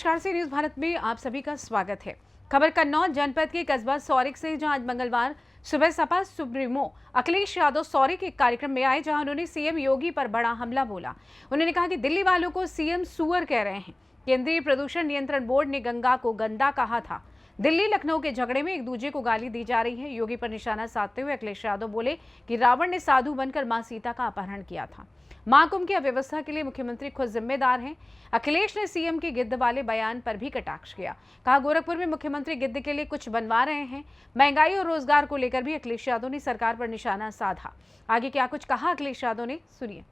नमस्कार से न्यूज भारत में आप सभी का स्वागत है। खबर कन्नौज जनपद के कस्बा सौरिक से, जहां आज मंगलवार सुबह सपा सुप्रीमो अखिलेश यादव सौरिक के एक कार्यक्रम में आए, जहां उन्होंने सीएम योगी पर बड़ा हमला बोला। उन्होंने कहा कि दिल्ली वालों को सीएम सुअर कह रहे हैं। केंद्रीय प्रदूषण नियंत्रण बोर्ड ने गंगा को गंदा कहा था। दिल्ली लखनऊ के झगड़े में एक दूसरे को गाली दी जा रही है। योगी पर निशाना साधते हुए अखिलेश यादव बोले कि रावण ने साधु बनकर मां सीता का अपहरण किया था। महाकुंभ की अव्यवस्था के लिए मुख्यमंत्री खुद जिम्मेदार हैं। अखिलेश ने सीएम के गिद्ध वाले बयान पर भी कटाक्ष किया। कहा गोरखपुर में मुख्यमंत्री गिद्ध के लिए कुछ बनवा रहे हैं। महंगाई और रोजगार को लेकर भी अखिलेश यादव ने सरकार पर निशाना साधा। आगे क्या कुछ कहा अखिलेश यादव ने, सुनिए।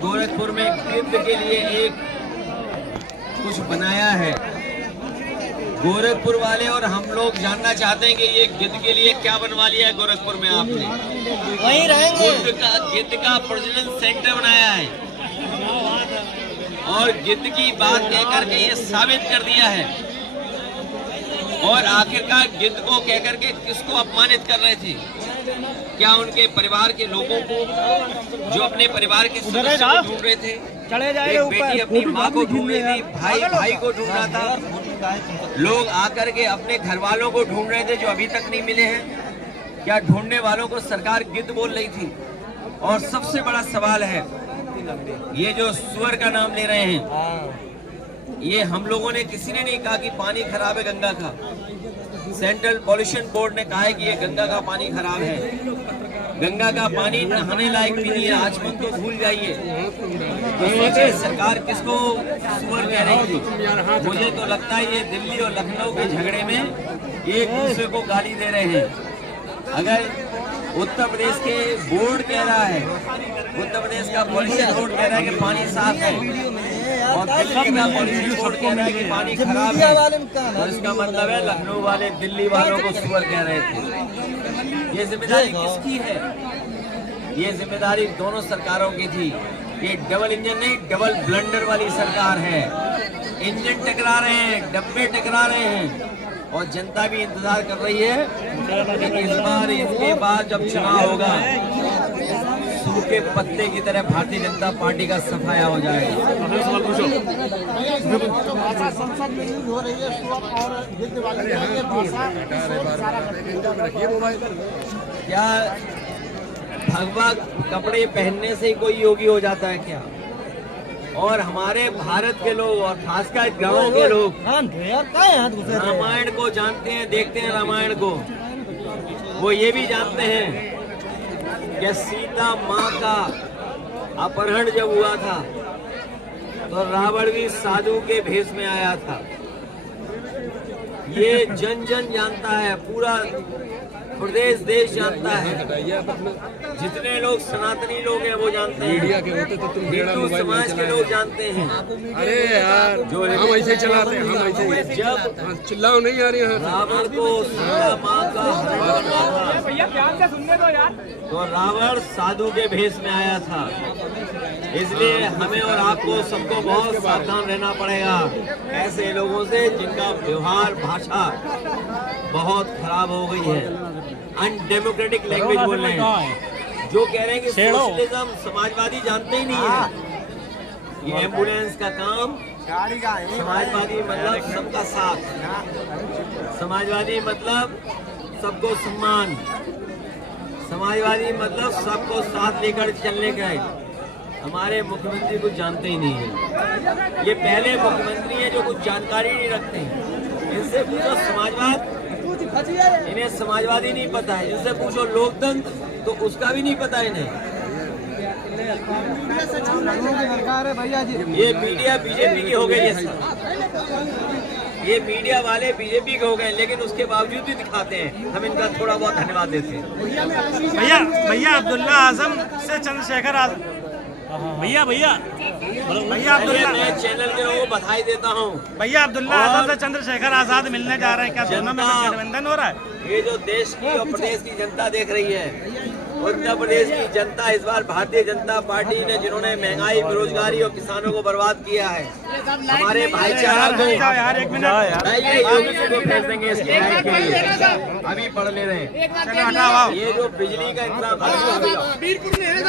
गोरखपुर में गिद्ध के लिए एक कुछ बनाया है गोरखपुर वाले, और हम लोग जानना चाहते हैं कि ये गिद्ध के लिए क्या बनवा लिया है गोरखपुर में आपने। वहीं रहेंगे। गिद्ध का प्रजनन सेंटर बनाया है और गिद्ध की बात कहकर के ये साबित कर दिया है। और आखिरकार गिद्ध को कहकर के किसको अपमानित कर रहे थे? क्या उनके परिवार के लोगों को, जो अपने परिवार के सदस्यों को ढूंढ रहे थे? एक बेटी अपनी माँ को ढूंढ रही थी, भाई को ढूंढ रहा था। लोग आकर के अपने घर वालों को ढूंढ रहे थे जो अभी तक नहीं मिले हैं। क्या ढूंढने वालों को सरकार गिद्ध बोल रही थी? और सबसे बड़ा सवाल है, ये जो सुअर का नाम ले रहे हैं, ये हम लोगों ने किसी ने नहीं कहा कि पानी खराब है गंगा का। सेंट्रल पॉल्यूशन बोर्ड ने कहा है कि ये गंगा का पानी खराब है। गंगा का पानी नहाने लायक भी नहीं है। आचमन तो भूल जाइए। तो सोचिए सरकार किसको सुअर कह रही थी। मुझे तो लगता है ये दिल्ली और लखनऊ के झगड़े में एक दूसरे को गाली दे रहे हैं। अगर उत्तर प्रदेश के बोर्ड कह रहा है, उत्तर प्रदेश का पॉल्यूशन बोर्ड कह रहा है कि पानी साफ है, और दिल्ली का पॉल्यूशन बोर्ड कह रहा है कि पानी खराब है, तो इसका मतलब है लखनऊ वाले दिल्ली वालों को सुअर कह रहे थे। ये जिम्मेदारी किसकी है? ये जिम्मेदारी दोनों सरकारों की थी। ये डबल इंजन नहीं, डबल ब्लंडर वाली सरकार है। इंजन टकरा रहे हैं, डब्बे टकरा रहे हैं, और जनता भी इंतजार कर रही है कि इस बार इसके बाद जब चुनाव होगा, सूखे पत्ते की तरह भारतीय जनता पार्टी का सफाया हो जाएगा। क्या भगवा कपड़े पहनने से ही कोई योगी हो जाता है क्या? और हमारे भारत के लोग और खासकर गाँव के लोग रामायण को जानते हैं, देखते हैं रामायण को। वो ये भी जानते हैं कि सीता माँ का अपहरण जब हुआ था तो रावण भी साधु के भेष में आया था। ये जन जन जानता है, पूरा प्रदेश देश जानता है। जितने लोग सनातनी लोग हैं वो जानते हैं, हिंदू समाज के लोग जानते हैं। अरे यार जो हम ऐसे चलाते हैं, हम ऐसे जब चिल्लाओ नहीं आ रही है। रावण को सीता माँ का तो रावण साधु के भेष में आया था। इसलिए हमें और आपको सबको बहुत सावधान रहना पड़ेगा ऐसे लोगों से जिनका व्यवहार भाषा बहुत खराब हो गई है, अनडेमोक्रेटिक लैंग्वेज बोल रहे हैं, जो कह रहे हैं कि सोशलिज्म समाजवादी जानते ही नहीं है। ये एम्बुलेंस का काम, समाजवादी मतलब सबका साथ, समाजवादी मतलब सबको सम्मान, समाजवादी मतलब सबको साथ लेकर चलने का है। हमारे मुख्यमंत्री कुछ जानते ही नहीं है। ये पहले मुख्यमंत्री हैं जो कुछ जानकारी नहीं रखते हैं। इनसे पूछो समाजवाद, इन्हें समाजवादी नहीं पता है। जिनसे पूछो लोकतंत्र, तो उसका भी नहीं पता इन्हें। ये मीडिया बीजेपी की हो गई है, ये मीडिया वाले बीजेपी के हो गए, लेकिन उसके बावजूद भी दिखाते हैं। हम इनका थोड़ा बहुत धन्यवाद देते हैं। भैया अब्दुल्ला आजम से चंद्रशेखर आजाद, भैया अब्दुल्ला, मैं चैनल के लोगों को बधाई देता हूँ। भैया अब्दुल्ला आजम से चंद्रशेखर आजाद मिलने जा रहे हैं, क्या दोनों में गठबंधन हो रहा है? ये जो देश की और प्रदेश की जनता देख रही है उत्तर प्रदेश की जनता इस बार भारतीय जनता पार्टी ने जिन्होंने महंगाई, बेरोजगारी और किसानों को बर्बाद किया है, हमारे भाईचारा को यार एक मिनट ये योगी जी को भेज देंगे इसके न्याय के लिए। अभी पढ़ ले रहे हैं। ये जो बिजली का इंतजाम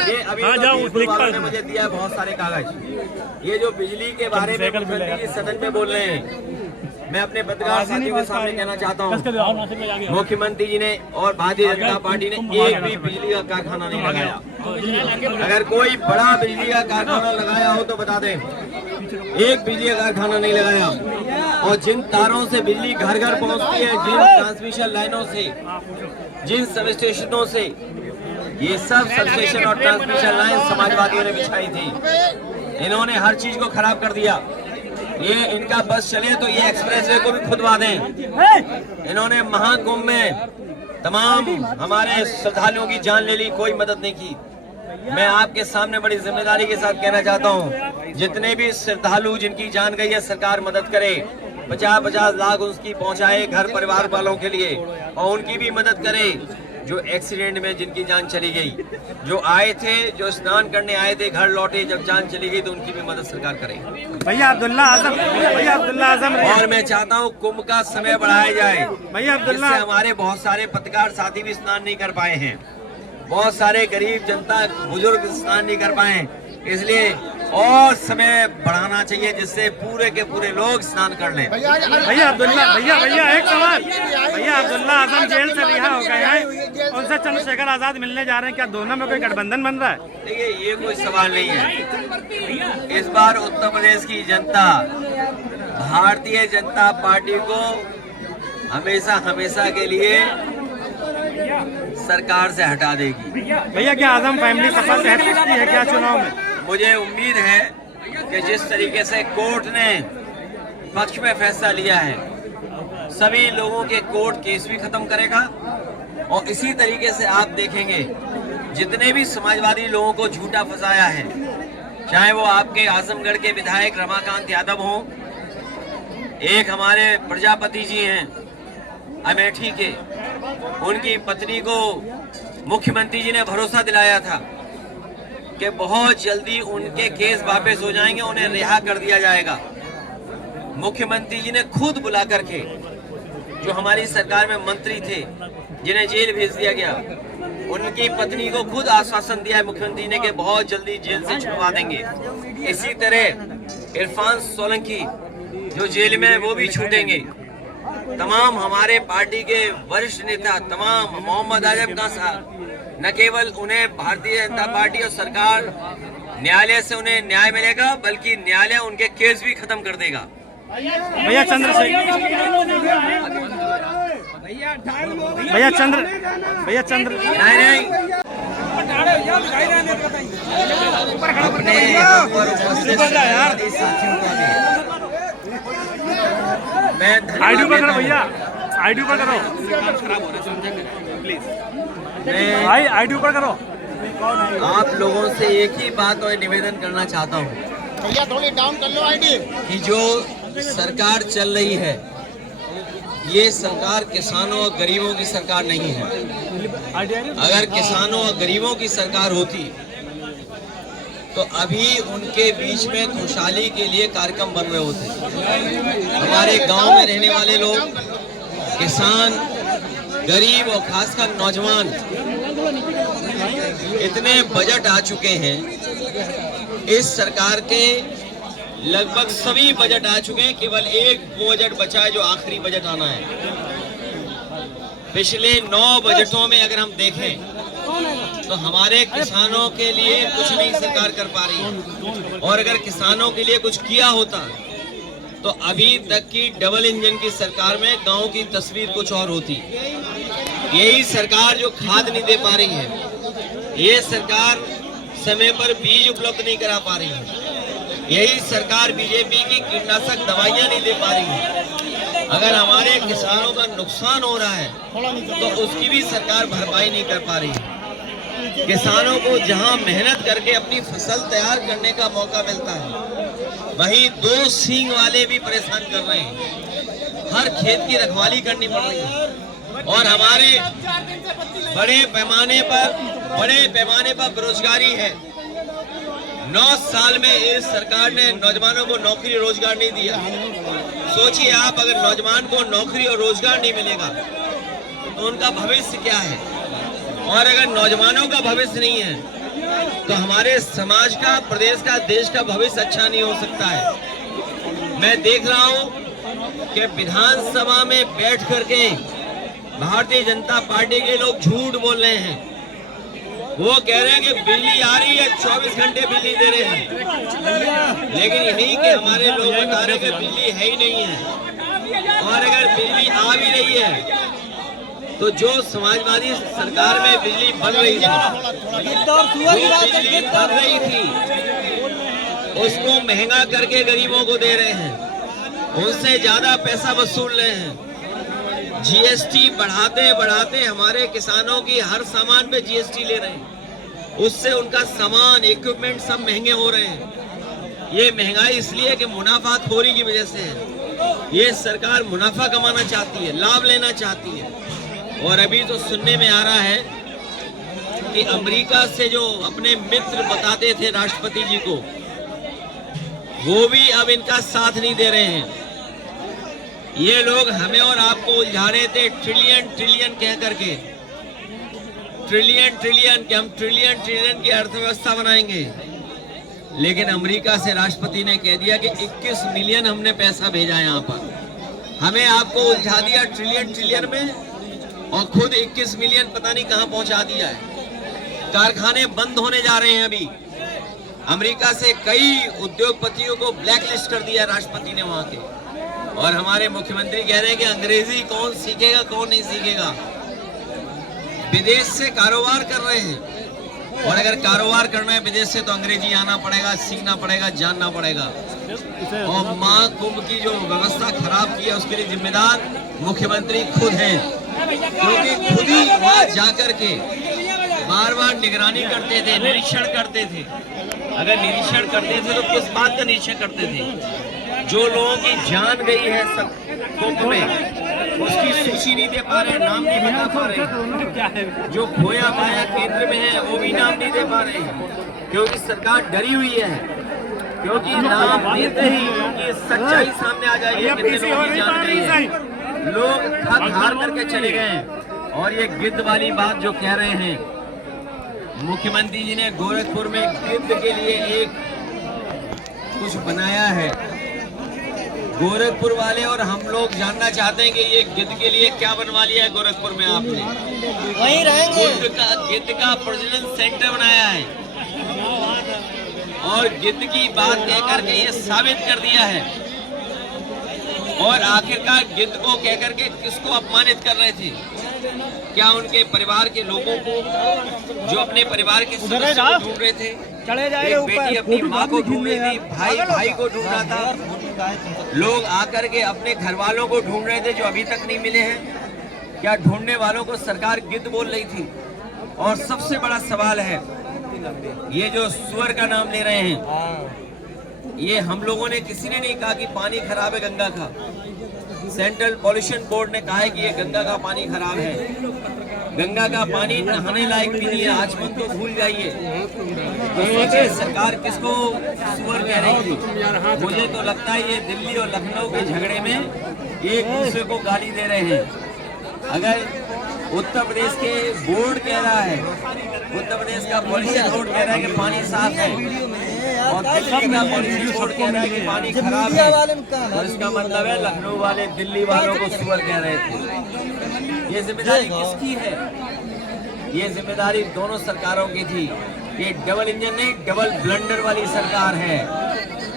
ये अभी वालों ने मुझे दिया है बहुत सारे कागज। ये जो बिजली के बारे में मुख्यमंत्री जी सदन में बोल रहे हैं, मैं अपने पत्रकार साथियों के सामने कहना चाहता हूँ, मुख्यमंत्री जी ने और भारतीय जनता पार्टी ने एक भी बिजली का कारखाना नहीं लगाया। अगर कोई बड़ा बिजली का कारखाना लगाया हो तो बता दें, एक बिजली का कारखाना नहीं लगाया। और जिन तारों से बिजली घर घर पहुंचती है, जिन ट्रांसमिशन लाइनों से, जिन सब स्टेशनों से, ये सब सब स्टेशन और ट्रांसमिशन लाइन समाजवादियों ने बिछाई थी। इन्होंने हर चीज को खराब कर दिया। ये इनका बस चले तो ये एक्सप्रेसवे को भी खुदवा दें। इन्होंने महाकुंभ में तमाम हमारे श्रद्धालुओं की जान ले ली, कोई मदद नहीं की। मैं आपके सामने बड़ी जिम्मेदारी के साथ कहना चाहता हूँ, जितने भी श्रद्धालु जिनकी जान गई है, सरकार मदद करे। 50-50 लाख उसकी पहुँचाए घर परिवार वालों के लिए, और उनकी भी मदद करे जो एक्सीडेंट में जिनकी जान चली गई, जो आए थे, जो स्नान करने आए थे, घर लौटे, जब जान चली गई तो उनकी भी मदद सरकार करे। भैया अब्दुल्ला आजम और मैं चाहता हूँ कुंभ का समय बढ़ाया जाए। भैया अब्दुल्ला, जिससे हमारे बहुत सारे पत्रकार साथी भी स्नान नहीं कर पाए हैं, बहुत सारे गरीब जनता, बुजुर्ग स्नान नहीं कर पाए, इसलिए और समय बढ़ाना चाहिए जिससे पूरे के पूरे लोग स्नान कर लें। भैया अब्दुल्ला एक सवाल, भैया अब्दुल्ला आजम जेल से रिहा हो गए हैं, उनसे चंद्रशेखर आजाद मिलने जा रहे हैं, क्या दोनों में कोई गठबंधन बन रहा है? देखिए, ये कोई सवाल नहीं है। इस बार उत्तर प्रदेश की जनता भारतीय जनता पार्टी को हमेशा हमेशा के लिए सरकार से हटा देगी। भैया क्या आजम फैमिली सफल रह सकती है क्या चुनाव में? मुझे उम्मीद है कि जिस तरीके से कोर्ट ने पक्ष में फैसला लिया है, सभी लोगों के कोर्ट केस भी खत्म करेगा। और इसी तरीके से आप देखेंगे जितने भी समाजवादी लोगों को झूठा फंसाया है, चाहे वो आपके आजमगढ़ के विधायक रमाकांत यादव हों, एक हमारे प्रजापति जी हैं अमेठी के, उनकी पत्नी को मुख्यमंत्री जी ने भरोसा दिलाया था कि बहुत जल्दी उनके केस वापस हो जाएंगे, उन्हें रिहा कर दिया जाएगा। मुख्यमंत्री जी ने खुद बुला करके जो हमारी सरकार में मंत्री थे जिन्हें जेल भेज दिया गया, उनकी पत्नी को खुद आश्वासन दिया है मुख्यमंत्री ने कि बहुत जल्दी जेल से छुड़वा देंगे। इसी तरह इरफान सोलंकी जो जेल में है वो भी छूटेंगे। तमाम हमारे पार्टी के वरिष्ठ नेता, तमाम मोहम्मद आजम खान साहब, न केवल उन्हें भारतीय जनता पार्टी और सरकार न्यायालय से उन्हें न्याय मिलेगा, बल्कि न्यायालय उनके केस भी खत्म कर देगा। भैया चंद्र नहीं अपने ऊपर उपस्थित साथियों का मैं आईडी पर करो भैया, आईडी पर करो भाई, आईडी पर करो। आप लोगों से एक ही बात और निवेदन करना चाहता हूँ भैया, थोड़ी डाउन कर लो आईडी। कि जो सरकार चल रही है, ये सरकार किसानों और गरीबों की सरकार नहीं है। अगर किसानों और गरीबों की सरकार होती तो अभी उनके बीच में खुशहाली के लिए कार्यक्रम बन रहे होते। हमारे गांव में रहने वाले लोग, किसान, गरीब और खासकर नौजवान, इतने बजट आ चुके हैं, इस सरकार के लगभग सभी बजट आ चुके हैं, केवल एक बजट बचा है जो आखिरी बजट आना है। पिछले 9 बजटों में अगर हम देखें तो हमारे किसानों के लिए कुछ नहीं सरकार कर पा रही है। और अगर किसानों के लिए कुछ किया होता तो अभी तक की डबल इंजन की सरकार में गांव की तस्वीर कुछ और होती। यही सरकार जो खाद नहीं दे पा रही है, ये सरकार समय पर बीज उपलब्ध नहीं करा पा रही है, यही सरकार बीजेपी की कीटनाशक दवाइयां नहीं दे पा रही है। अगर हमारे किसानों का नुकसान हो रहा है तो उसकी भी सरकार भरपाई नहीं कर पा रही है। किसानों को जहां मेहनत करके अपनी फसल तैयार करने का मौका मिलता है, वहीं 2 सींग वाले भी परेशान कर रहे हैं। हर खेत की रखवाली करनी पड़ रही है और हमारे बड़े पैमाने पर बड़े पैमाने पर बेरोजगारी है। 9 साल में इस सरकार ने नौजवानों को नौकरी रोजगार नहीं दिया। सोचिए आप, अगर नौजवान को नौकरी और रोजगार नहीं मिलेगा तो उनका भविष्य क्या है। और अगर नौजवानों का भविष्य नहीं है तो हमारे समाज का, प्रदेश का, देश का भविष्य अच्छा नहीं हो सकता है। मैं देख रहा हूं कि विधानसभा में बैठ करके भारतीय जनता पार्टी के लोग झूठ बोल रहे हैं। वो कह रहे हैं कि बिजली आ रही है, 24 घंटे बिजली दे रहे हैं, लेकिन यही कि हमारे लोग बता रहे हैं कि बिजली है ही नहीं है। और अगर बिजली आ भी रही है तो जो समाजवादी सरकार में बिजली बन रही थी, उसको महंगा करके गरीबों को दे रहे हैं, उनसे ज्यादा पैसा वसूल रहे हैं। जीएसटी बढ़ाते बढ़ाते हमारे किसानों की हर सामान पे जीएसटी ले रहे हैं, उससे उनका सामान, इक्विपमेंट सब महंगे हो रहे हैं। ये महंगाई इसलिए कि मुनाफाखोरी की वजह से है। ये सरकार मुनाफा कमाना चाहती है, लाभ लेना चाहती है। और अभी तो सुनने में आ रहा है कि अमेरिका से जो अपने मित्र बताते थे राष्ट्रपति जी को, वो भी अब इनका साथ नहीं दे रहे हैं। ये लोग हमें और आपको उलझा रहे थे ट्रिलियन ट्रिलियन कह करके, ट्रिलियन ट्रिलियन कि हम ट्रिलियन ट्रिलियन की अर्थव्यवस्था बनाएंगे। लेकिन अमेरिका से राष्ट्रपति ने कह दिया कि 21 मिलियन हमने पैसा भेजा यहाँ पर। हमें आपको उलझा दिया ट्रिलियन ट्रिलियन में और खुद 21 मिलियन पता नहीं कहां पहुंचा दिया है। कारखाने बंद होने जा रहे हैं। अभी अमेरिका से कई उद्योगपतियों को ब्लैकलिस्ट कर दिया राष्ट्रपति ने वहां के। और हमारे मुख्यमंत्री कह रहे हैं कि अंग्रेजी कौन सीखेगा, कौन नहीं सीखेगा। विदेश से कारोबार कर रहे हैं, और अगर कारोबार करना है विदेश से तो अंग्रेजी आना पड़ेगा, सीखना पड़ेगा, जानना पड़ेगा। और महाकुंभ की जो व्यवस्था खराब की है उसके लिए जिम्मेदार मुख्यमंत्री खुद हैं, क्योंकि खुद ही वहां जाकर के बार बार निगरानी करते थे, निरीक्षण करते थे। अगर निरीक्षण करते थे तो किस बात का निरीक्षण करते थे? जो लोगों की जान गई है सब कुंभ में, उसकी सूची नहीं दे पा रहे, नाम नहीं बता पा रहे। जो खोया पाया केंद्र में है वो भी नाम नहीं दे पा रहे, क्योंकि सरकार डरी हुई है। क्योंकि नाम देते ही क्योंकि सच्चाई सामने आ जाएगी, कितने लोगों की जान गई है, लोग थक हार करके चले गए। और ये गिद्ध वाली बात जो कह रहे हैं, मुख्यमंत्री जी ने गोरखपुर में गिद्ध के लिए एक कुछ बनाया है। गोरखपुर वाले और हम लोग जानना चाहते हैं कि ये गिद्ध के लिए क्या बनवा लिया है गोरखपुर में आपने? वहीं रहेंगे। गिद्ध का प्रजनन सेंटर बनाया है, और गिद्ध की बात कह करके ये साबित कर दिया है। और आखिरकार गिद्ध को कह करके किसको अपमानित कर रहे थे? क्या उनके परिवार के लोगों को, जो अपने परिवार के सदस्य को ढूंढ रहे थे? एक बेटी अपनी माँ को ढूंढ रही थी, भाई भाई को ढूंढ रहा था। लोग आकर के अपने घर वालों को ढूंढ रहे थे जो अभी तक नहीं मिले हैं। क्या ढूंढने वालों को सरकार गिद्ध बोल रही थी? और सबसे बड़ा सवाल है, ये जो सुअर का नाम ले रहे हैं, ये हम लोगों ने किसी ने नहीं कहा कि पानी खराब है गंगा का। सेंट्रल पॉल्यूशन बोर्ड ने कहा है कि ये गंगा का पानी खराब है। गंगा का पानी नहाने लायक भी नहीं है, आचमन तो भूल जाइए। तो सोचिए सरकार किसको सुअर कह रही थी? मुझे तो लगता है ये दिल्ली और लखनऊ के झगड़े में एक दूसरे को गाली दे रहे हैं। अगर उत्तर प्रदेश के बोर्ड कह रहा है, उत्तर प्रदेश का पॉल्यूशन बोर्ड कह रहा है कि पानी साफ है, और दिल्ली का पॉल्यूशन बोर्ड कह रहा है कि पानी खराब है, तो इसका मतलब है लखनऊ वाले दिल्ली वालों को सुअर कह रहे थे। ये जिम्मेदारी किसकी है? ये जिम्मेदारी दोनों सरकारों की थी। ये डबल इंजन नहीं, डबल ब्लंडर वाली सरकार है।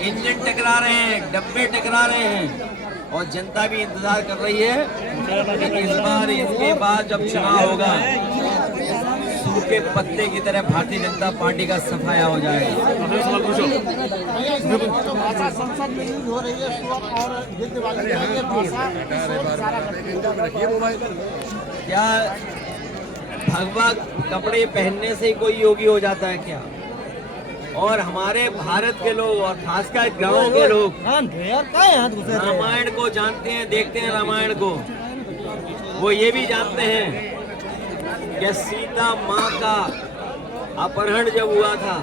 इंजन टकरा रहे हैं, डब्बे टकरा रहे हैं, और जनता भी इंतजार कर रही है कि इस बार इसके बाद जब चुनाव होगा सूखे पत्ते की तरह भारतीय जनता पार्टी का सफाया हो जाएगा। संसद में यूज हो रही है सुअर और गिद्ध वाली भाषा। क्या भगवा कपड़े पहनने से ही कोई योगी हो जाता है क्या? और हमारे भारत के लोग और खासकर गांव के लोग रामायण को जानते हैं, देखते हैं रामायण को। वो ये भी जानते हैं कि सीता माँ का अपहरण जब हुआ था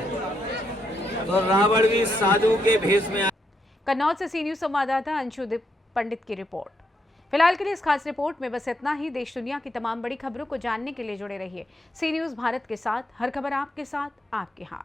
तो रावण भी साधु के भेष में आया। कन्नौज से सी न्यूज संवाददाता अंशु पंडित की रिपोर्ट। फिलहाल के लिए इस खास रिपोर्ट में बस इतना ही। देश दुनिया की तमाम बड़ी खबरों को जानने के लिए जुड़े रहिए सी न्यूज भारत के साथ। हर खबर आपके साथ, आपके हाथ।